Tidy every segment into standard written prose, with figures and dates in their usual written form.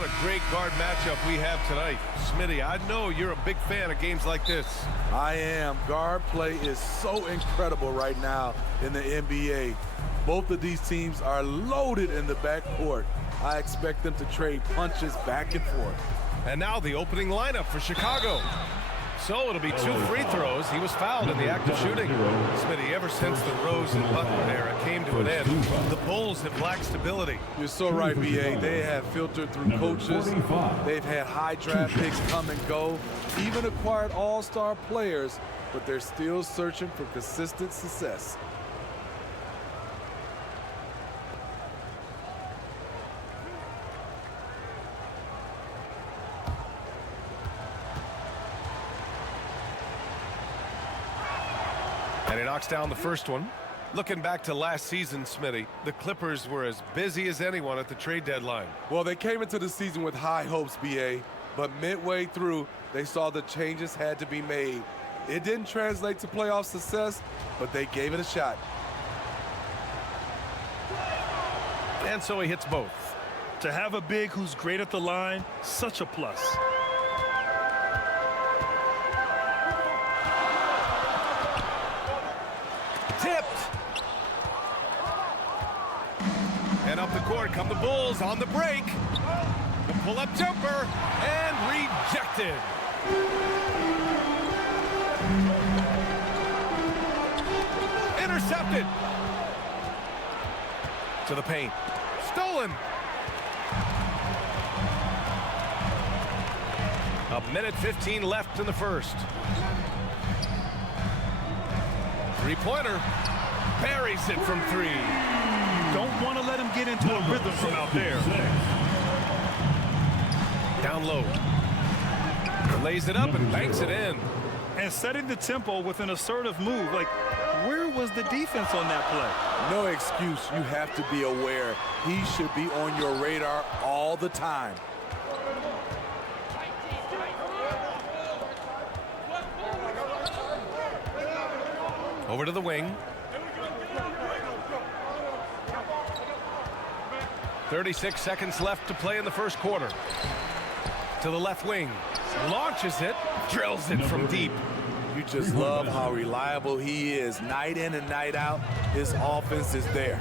what a great guard matchup we have tonight. Smitty, I know you're a big fan of games like this. I am. Guard play is so incredible right now in the NBA. Both of these teams are loaded in the backcourt. I expect them to trade punches back and forth. And now the opening lineup for Chicago. So it'll be 2 free throws. He was fouled in the act of shooting. Smitty, ever since the Rose and Button era came to an end, the Bulls have lacked stability. You're so right, B.A. They have filtered through coaches. They've had high draft picks come and go, even acquired all-star players, but they're still searching for consistent success. And he knocks down the first one. Looking back to last season, Smitty, the Clippers were as busy as anyone at the trade deadline. Well, they came into the season with high hopes, B.A., but midway through, they saw the changes had to be made. It didn't translate to playoff success, but they gave it a shot. And so he hits both. To have a big who's great at the line, such a plus. Tipped. And up the court come the Bulls on the break. The pull-up jumper and rejected. Intercepted. To the paint. Stolen. A minute 15 left in the first. Three-pointer. Buries it from 3. Don't want to let him get into a rhythm from out there. Down low. Lays it up and banks it in. And setting the tempo with an assertive move. Like, where was the defense on that play? No excuse. You have to be aware. He should be on your radar all the time. Over to the wing. 36 seconds left to play in the first quarter. To the left wing. Launches it. Drills it from deep. You just love how reliable he is. Night in and night out, his offense is there.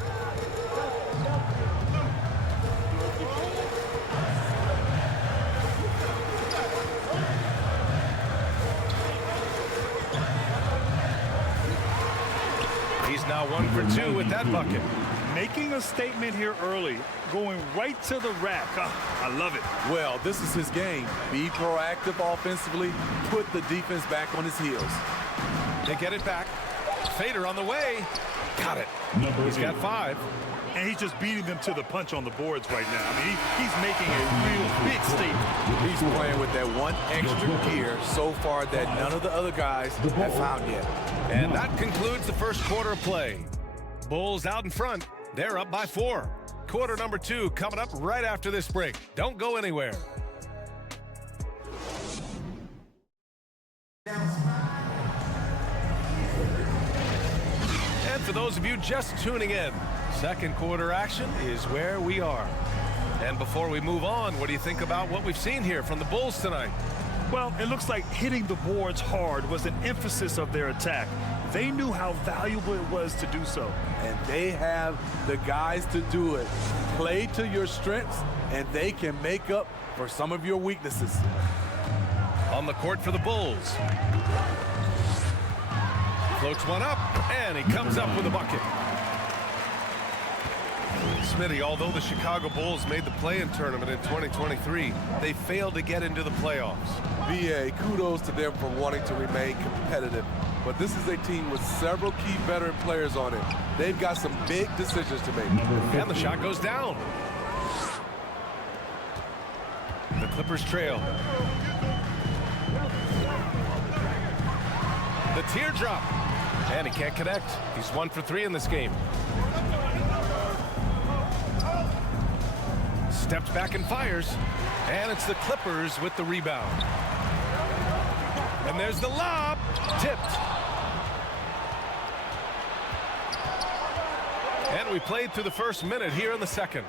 He's now 1 for 2 with that bucket. Making a statement here early, going right to the rack. I love it. Well, this is his game. Be proactive offensively, put the defense back on his heels. They get it back. Fader on the way. Got it. He's got 5. And he's just beating them to the punch on the boards right now. I mean, he's making a real big statement. He's playing with that one extra gear so far that none of the other guys have found yet. And that concludes the first quarter of play. Bulls out in front. They're up by 4. Quarter number 2 coming up right after this break. Don't go anywhere. And for those of you just tuning in, second quarter action is where we are. And before we move on, what do you think about what we've seen here from the Bulls tonight? Well, it looks like hitting the boards hard was an emphasis of their attack. They knew how valuable it was to do so. And they have the guys to do it. Play to your strengths, and they can make up for some of your weaknesses. On the court for the Bulls. Floats one up, and he comes up with a bucket. Smitty, although the Chicago Bulls made the play-in tournament in 2023, they failed to get into the playoffs. B.A., kudos to them for wanting to remain competitive. But this is a team with several key veteran players on it. They've got some big decisions to make. And the shot goes down. The Clippers trail. The teardrop. And he can't connect. He's 1 for 3 in this game. Steps back and fires. And it's the Clippers with the rebound. And there's the lob. Tipped. And we played through the first minute here in the second.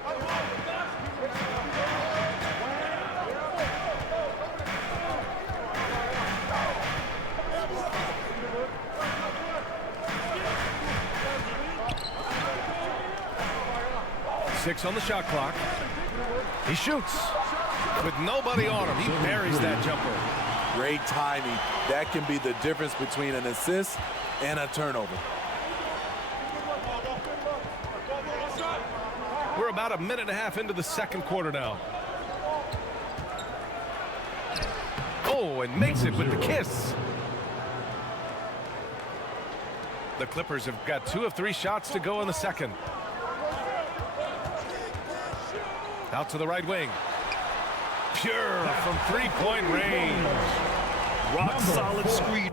2:06 on the shot clock. He shoots with nobody on him. He buries that jumper. Great timing. That can be the difference between an assist and a turnover. We're about a minute and a half into the second quarter now. Oh, and makes it with the kiss. The Clippers have got 2 of 3 shots to go in the second. Out to the right wing. Pure from 3-point range. Rock solid screen.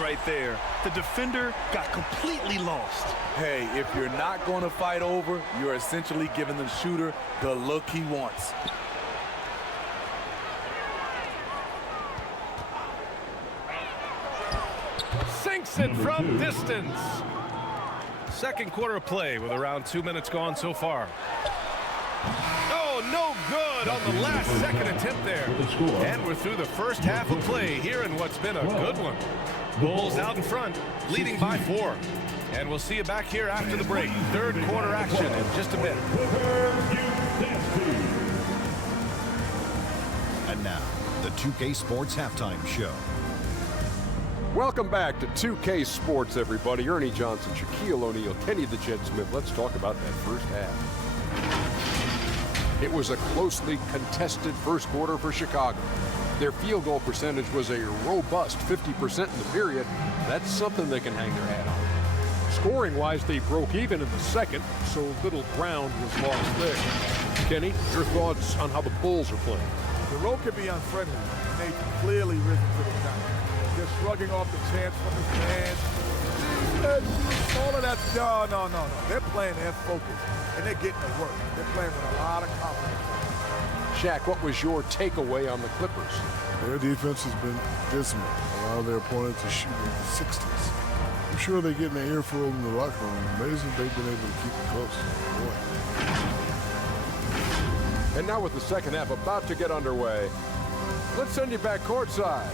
Right there. The defender got completely lost. Hey, if you're not going to fight over, you're essentially giving the shooter the look he wants. Sinks it from distance. Second quarter of play with around 2 minutes gone so far. Oh, no good on the last second attempt there. And we're through the first half of play here in what's been a good one. Bulls out in front, leading by 4. And we'll see you back here after the break. Third quarter action in just a bit. And now, the 2K Sports Halftime Show. Welcome back to 2K Sports, everybody. Ernie Johnson, Shaquille O'Neal, Kenny the Jet Smith. Let's talk about that first half. It was a closely contested first quarter for Chicago. Their field goal percentage was a robust 50% in the period. That's something they can hang their hat on. Scoring-wise, they broke even in the second, so little ground was lost there. Kenny, your thoughts on how the Bulls are playing? The road can be unfriendly. They've clearly risen to the top. They're shrugging off the chance from his fans. All of that, no. They're playing their focus, and they're getting to work. They're playing with a lot of confidence. Shaq, what was your takeaway on the Clippers? Their defense has been dismal. Allow their opponents to shoot in the 60s. I'm sure they're getting an earful in the locker room. Amazing they've been able to keep it close. Boy. And now with the second half about to get underway, let's send you back courtside.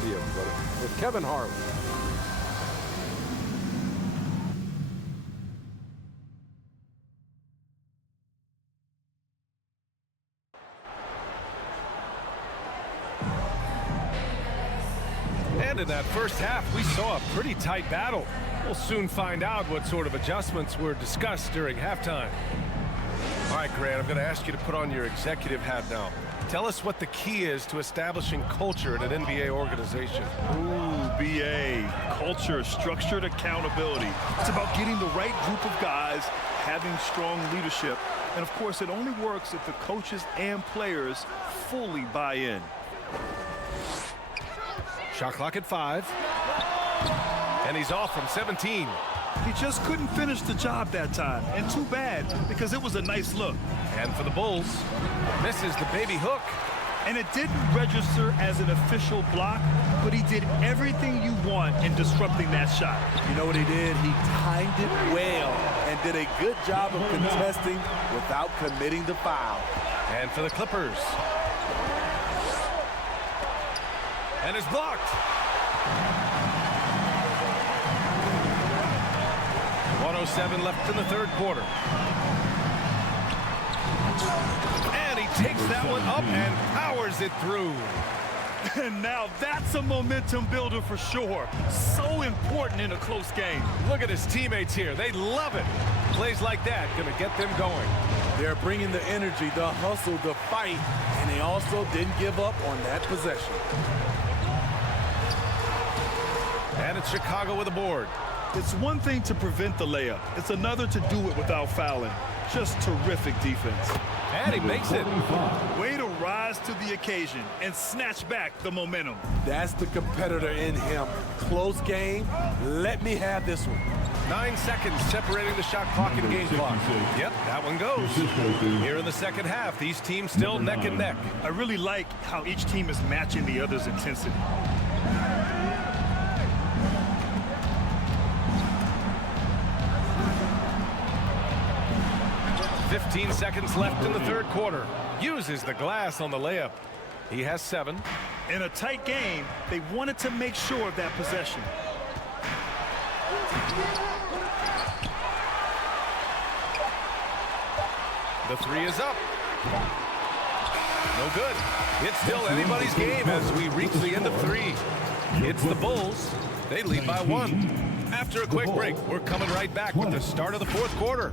See you, everybody, with Kevin Harlan. And in that first half, we saw a pretty tight battle. We'll soon find out what sort of adjustments were discussed during halftime. All right, Grant, I'm going to ask you to put on your executive hat now. Tell us what the key is to establishing culture at an NBA organization. Ooh, BA. Culture, structured accountability. It's about getting the right group of guys, having strong leadership, and of course, it only works if the coaches and players fully buy in. Shot clock at 5. And he's off from 17. He just couldn't finish the job that time, and too bad, because it was a nice look. And for the Bulls, misses the baby hook. And it didn't register as an official block, but he did everything you want in disrupting that shot. You know what he did? He timed it well and did a good job of contesting without committing the foul. And for the Clippers. And it's blocked. 1:07 left in the third quarter. And he takes that one up and powers it through. And now that's a momentum builder for sure. So important in a close game. Look at his teammates here. They love it. Plays like that going to get them going. They're bringing the energy, the hustle, the fight, and they also didn't give up on that possession. And it's Chicago with a board. It's one thing to prevent the layup. It's another to do it without fouling. Just terrific defense. And he makes it. Way to rise to the occasion and snatch back the momentum. That's the competitor in him. Close game. Let me have this one. 9 seconds separating the shot clock and game clock. Yep, that one goes. Here in the second half, these teams still neck and neck. I really like how each team is matching the other's intensity. 15 seconds left in the third quarter. Uses the glass on the layup. He has 7. In a tight game, they wanted to make sure of that possession. The 3 is up. No good. It's still anybody's game as we reach the end of 3. It's the Bulls. They lead by 1. After a quick break, we're coming right back with the start of the fourth quarter.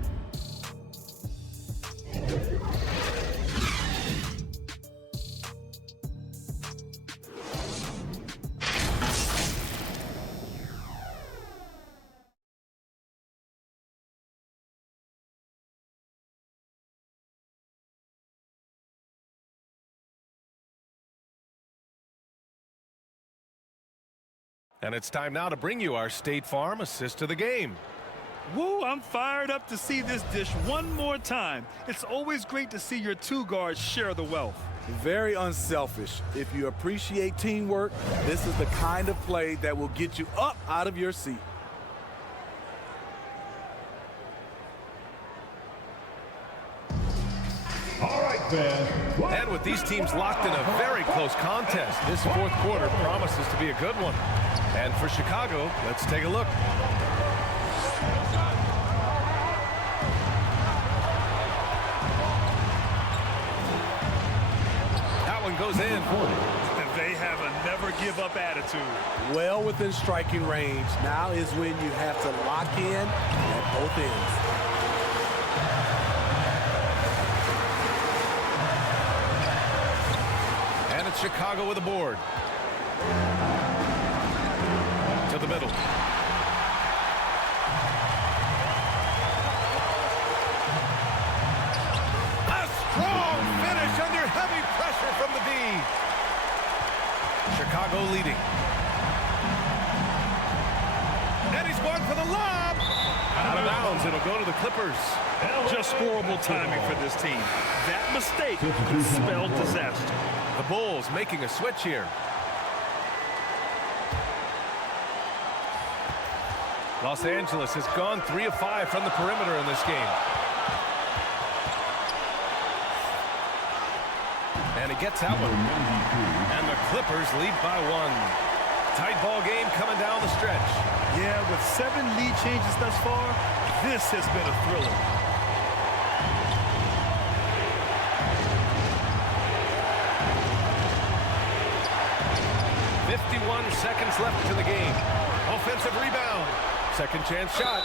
And it's time now to bring you our State Farm assist of the game. Woo, I'm fired up to see this dish one more time. It's always great to see your two guards share the wealth. Very unselfish. If you appreciate teamwork, this is the kind of play that will get you up out of your seat. And with these teams locked in a very close contest, this fourth quarter promises to be a good one. And for Chicago, let's take a look. That one goes in. They have a never-give-up attitude. Well within striking range. Now is when you have to lock in at both ends. And it's Chicago with a board. To the middle. A strong finish under heavy pressure from the D. Chicago leading. And he's going for the lob. Out of bounds, it'll go to the Clippers. Just horrible timing for this team. That mistake could spell disaster. The Bulls making a switch here. Los Angeles has gone 3 of 5 from the perimeter in this game. And he gets that one. And the Clippers lead by 1. Tight ball game coming down the stretch. Yeah, with 7 lead changes thus far, this has been a thriller. Seconds left to the game. Offensive rebound. Second chance shot.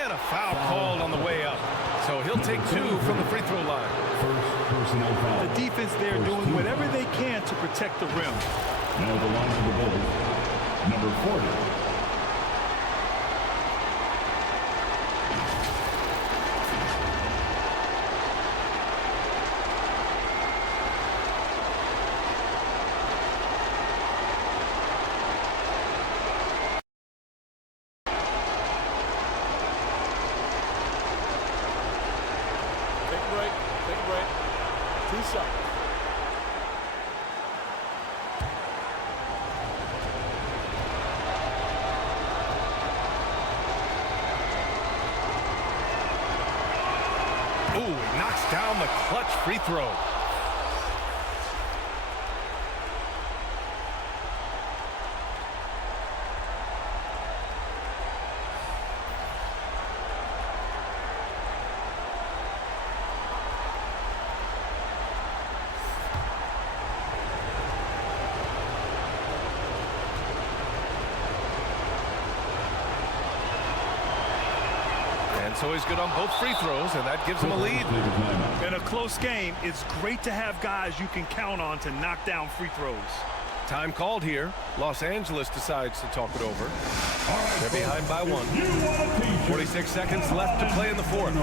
And a foul called on the way up. So he'll take 2 from the free throw line. The defense there doing whatever they can to protect the rim. Now the line for the Bulls, number 40. Ooh, he knocks down the clutch free throw. So he's good on both free throws, and that gives him a lead. In a close game, it's great to have guys you can count on to knock down free throws. Time called here. Los Angeles decides to talk it over. They're behind by 1. 46 seconds left to play in the fourth.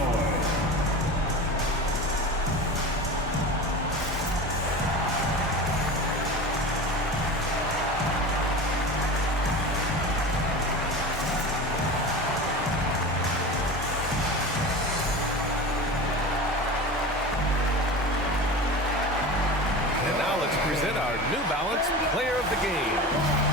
Present our New Balance Player of the Game.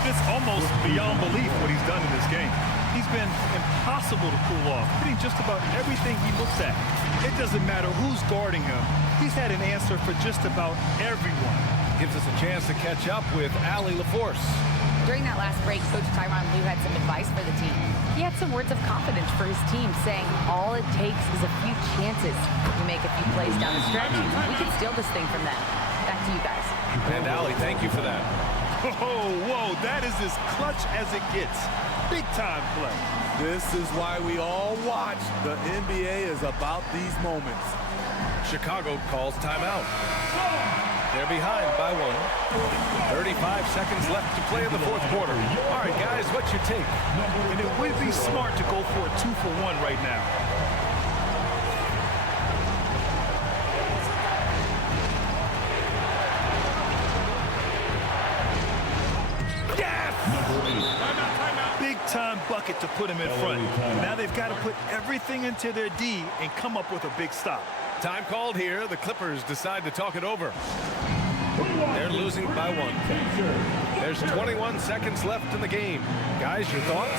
It's almost beyond belief what he's done in this game. He's been impossible to pull off, hitting just about everything he looks at. It doesn't matter who's guarding him. He's had an answer for just about everyone. Gives us a chance to catch up with Allie LaForce. During that last break, Coach Tyronn Lue had some advice for the team. He had some words of confidence for his team, saying all it takes is a few chances. You make a few plays down the stretch, we can steal this thing from them. Back to you guys. And Allie, thank you for that. Whoa, that is as clutch as it gets. Big time play. This is why we all watch. The NBA is about these moments. Chicago calls timeout. They're behind by 1. 35 seconds left to play in the fourth quarter. All right, guys, what's your take? And it would be smart to go for a 2-for-1 right now. Time bucket to put him in front. Now they've got to put everything into their D and come up with a big stop. Time called here. The Clippers decide to talk it over. They're losing by 1. There's 21 seconds left in the game. Guys, your thoughts?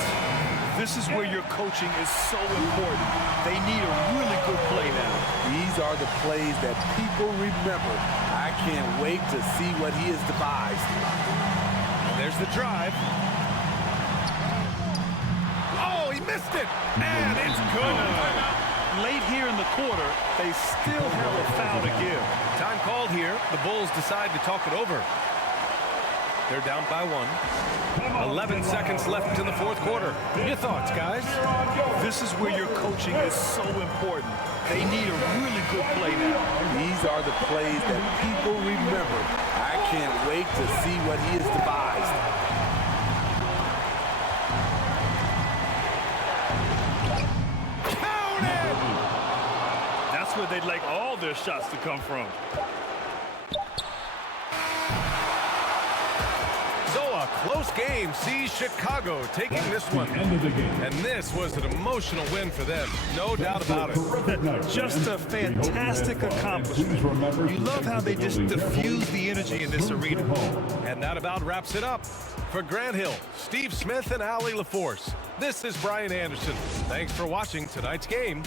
This is where your coaching is so important. They need a really good play now. These are the plays that people remember. I can't wait to see what he has devised. There's the drive. Missed it, and it's good. Late here in the quarter, they still have a foul to give. Time called here. The Bulls decide to talk it over. They're down by 1. 11 seconds left in the fourth quarter. Your thoughts, guys? This is where your coaching is so important. They need a really good play now. These are the plays that people remember. I can't wait to see what he has devised. Where they'd like all their shots to come from. So a close game sees Chicago taking this one. End of the game. And this was an emotional win for them. No doubt about it. Just a fantastic accomplishment. You love how they just diffuse the energy in this arena. And that about wraps it up. For Grant Hill, Steve Smith, and Allie LaForce, this is Brian Anderson. Thanks for watching tonight's game